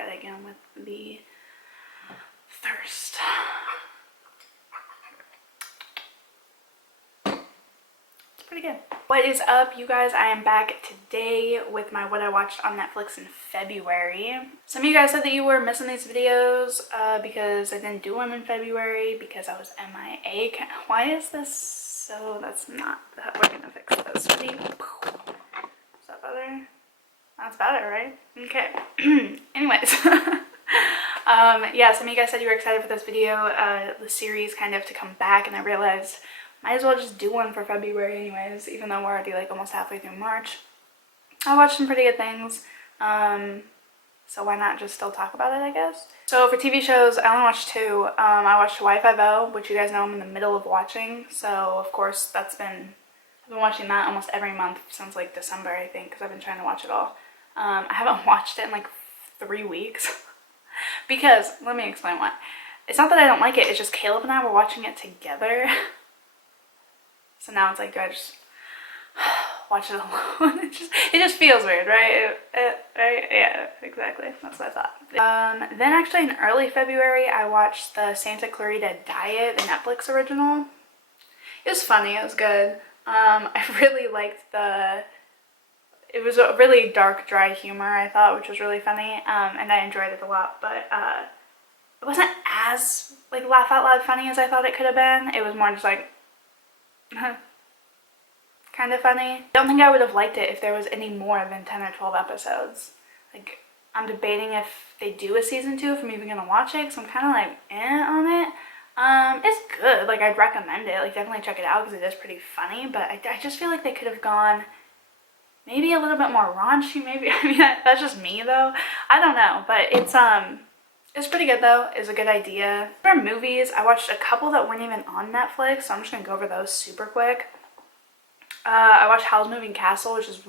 at it again with the thirst. It's pretty good. What is up, you guys? I am back today with my what I watched on Netflix in February. Some of you guys said that you were missing these videos because I didn't do them in February because I was MIA. Why is this so? That's not that. We're gonna fix this. Ready? Is that better? That's better, right? Okay. Anyways. Yeah, some of you guys said you were excited for this video, the series kind of to come back, and I realized might as well just do one for February anyways, even though we're already like almost halfway through March. I watched some pretty good things, so why not just still talk about it, I guess. So for TV shows, I only watched two. I watched Y50, which you guys know I'm in the middle of watching, so of course I've been watching that almost every month since like December, I think, because I've been trying to watch it all. I haven't watched it in like 3 weeks because, let me explain why. It's not that I don't like it, it's just Caleb and I were watching it together. So now it's like, do I just watch it alone? It just feels weird, right? Right? Yeah, exactly. That's what I thought. Then actually in early February, I watched the Santa Clarita Diet, the Netflix original. It was funny. It was good. I really liked it was a really dark, dry humor, I thought, which was really funny. And I enjoyed it a lot, but it wasn't as like laugh out loud funny as I thought it could have been. It was more just like kind of funny. I don't think I would have liked it if there was any more than 10 or 12 episodes. Like, I'm debating if they do a season 2, if I'm even gonna watch it, because I'm kind of like on it. It's good. Like, I'd recommend it. Like, definitely check it out because it is pretty funny, but I just feel like they could have gone maybe a little bit more raunchy, maybe. I mean, that's just me though. I don't know, but it's pretty good though. It's a good idea. For movies, I watched a couple that weren't even on Netflix, so I'm just gonna go over those super quick. I watched Howl's Moving Castle, which is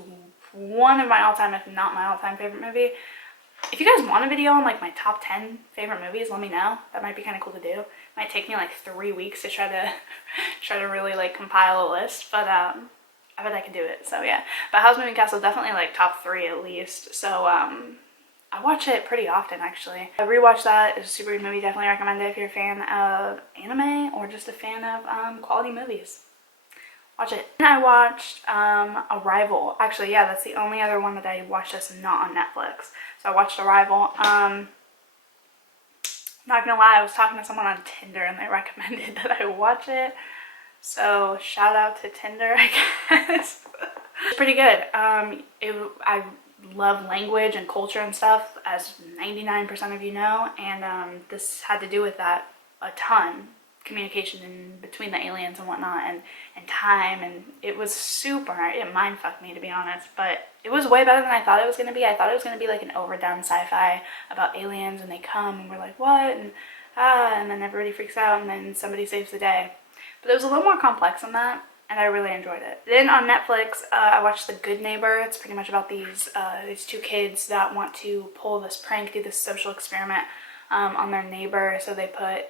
one of my all-time, if not my all-time favorite movie. If you guys want a video on like my top 10 favorite movies, let me know. That might be kind of cool to do. It might take me like 3 weeks to try to really like compile a list, but I bet I can do it. So yeah, but Howl's Moving Castle is definitely like top 3 at least. So I watch it pretty often actually. I rewatched that. It's a super good movie. Definitely recommend it if you're a fan of anime or just a fan of quality movies. Watch it. And I watched Arrival. Actually, yeah, that's the only other one that I watched that's not on Netflix. So I watched Arrival. Not gonna lie, I was talking to someone on Tinder and they recommended that I watch it. So shout out to Tinder, I guess. It's pretty good. I love language and culture and stuff, as 99% of you know, and this had to do with that a ton. Communication in between the aliens and whatnot, and time, and it was super, it mind fucked me to be honest, but it was way better than I thought it was going to be. I thought it was going to be like an overdone sci-fi about aliens and they come and we're like, what? And then everybody freaks out and then somebody saves the day. But it was a little more complex than that, and I really enjoyed it. Then on Netflix, I watched The Good Neighbor. It's pretty much about these 2 kids that want to pull this prank, do this social experiment on their neighbor. So they put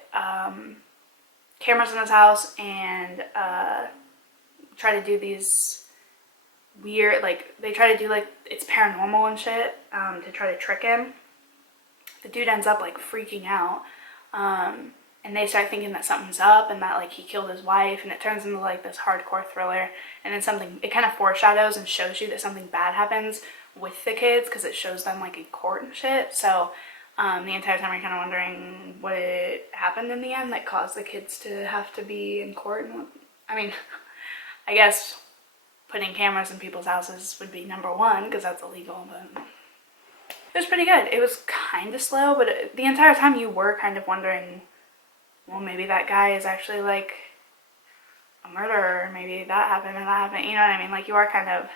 cameras in his house and try to do these weird, like, they try to do like it's paranormal and shit to try to trick him. The dude ends up like freaking out, and they start thinking that something's up and that like he killed his wife, and it turns into like this hardcore thriller. And then it kind of foreshadows and shows you that something bad happens with the kids because it shows them like in court and shit. So the entire time you're kind of wondering what happened in the end that caused the kids to have to be in court. And I mean, I guess putting cameras in people's houses would be number 1 because that's illegal, but it was pretty good. It was kind of slow, but the entire time you were kind of wondering, well, maybe that guy is actually like a murderer, maybe that happened and that happened, you know what I mean? Like, you are kind of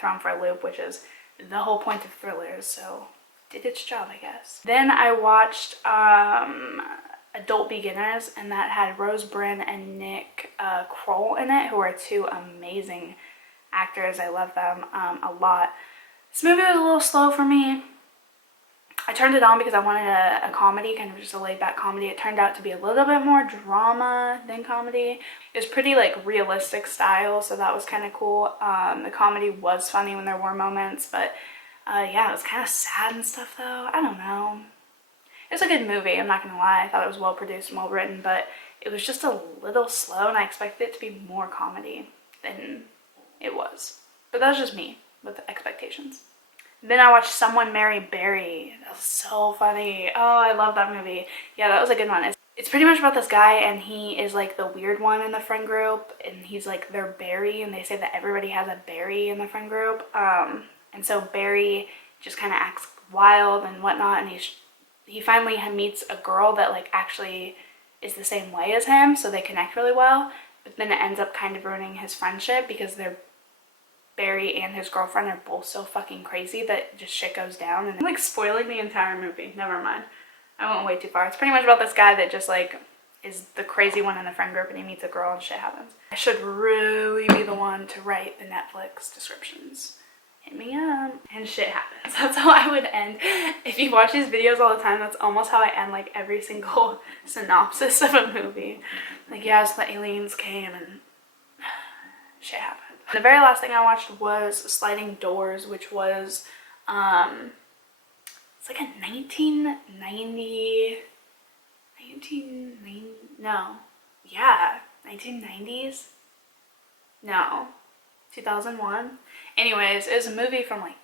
thrown for a loop, which is the whole point of thrillers, so did its job, I guess. Then I watched Adult Beginners, and that had Rose Byrne and Nick Kroll in it, who are 2 amazing actors. I love them a lot. This movie was a little slow for me. I turned it on because I wanted a comedy, kind of just a laid-back comedy. It turned out to be a little bit more drama than comedy. It was pretty like realistic style, so that was kind of cool. The comedy was funny when there were moments, but Yeah, it was kind of sad and stuff though. I don't know. It was a good movie, I'm not gonna lie. I thought it was well produced and well written, but it was just a little slow and I expected it to be more comedy than it was. But that was just me with the expectations. Then I watched Someone Marry Barry. That was so funny. Oh, I love that movie. Yeah, that was a good one. It's pretty much about this guy and he is like the weird one in the friend group and he's like their Barry and they say that everybody has a Barry in the friend group. And so Barry just kind of acts wild and whatnot and he finally meets a girl that like actually is the same way as him, so they connect really well, but then it ends up kind of ruining his friendship because Barry and his girlfriend are both so fucking crazy that just shit goes down. And I'm like spoiling the entire movie. Never mind. I went way too far. It's pretty much about this guy that just like is the crazy one in the friend group and he meets a girl and shit happens. I should really be the one to write the Netflix descriptions. Hit me up. And shit happens. That's how I would end. If you watch these videos all the time, that's almost how I end like every single synopsis of a movie. Like, yes, the aliens came and shit happened. The very last thing I watched was Sliding Doors, which was, it's like a 1990s? No, 2001. Anyways, it was a movie from like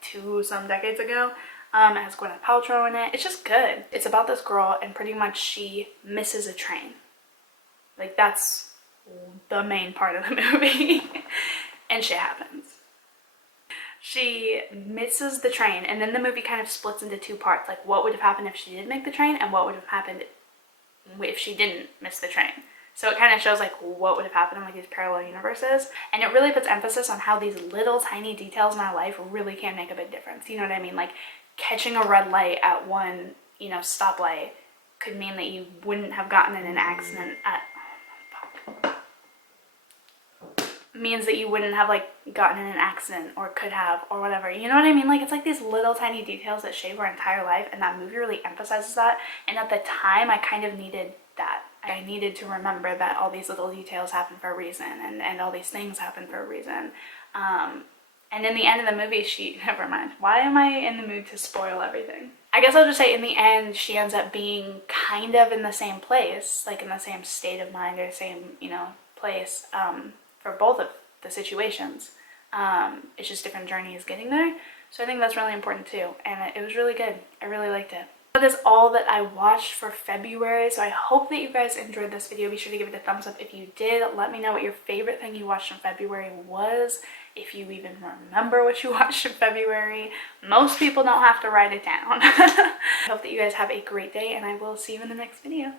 some decades ago. It has Gwyneth Paltrow in it. It's just good. It's about this girl and pretty much she misses a train. Like that's the main part of the movie. And shit happens. She misses the train and then the movie kind of splits into two parts. Like what would have happened if she did make the train and what would have happened if she didn't miss the train. So it kind of shows like what would have happened in like these parallel universes. And it really puts emphasis on how these little tiny details in our life really can make a big difference. You know what I mean? Like catching a red light at one, stoplight could mean that you wouldn't have gotten in an accident means that you wouldn't have like gotten in an accident or could have or whatever. You know what I mean? Like it's like these little tiny details that shape our entire life and that movie really emphasizes that. And at the time I kind of needed that. I needed to remember that all these little details happen for a reason and all these things happen for a reason. And in the end of the movie never mind. Why am I in the mood to spoil everything? I guess I'll just say in the end she ends up being kind of in the same place, like in the same state of mind or same, place, for both of the situations. It's just different journeys getting there. So I think that's really important too. And it was really good. I really liked it. That is all that I watched for February. So I hope that you guys enjoyed this video. Be sure to give it a thumbs up if you did. Let me know what your favorite thing you watched in February was. If you even remember what you watched in February. Most people don't have to write it down. I hope that you guys have a great day and I will see you in the next video.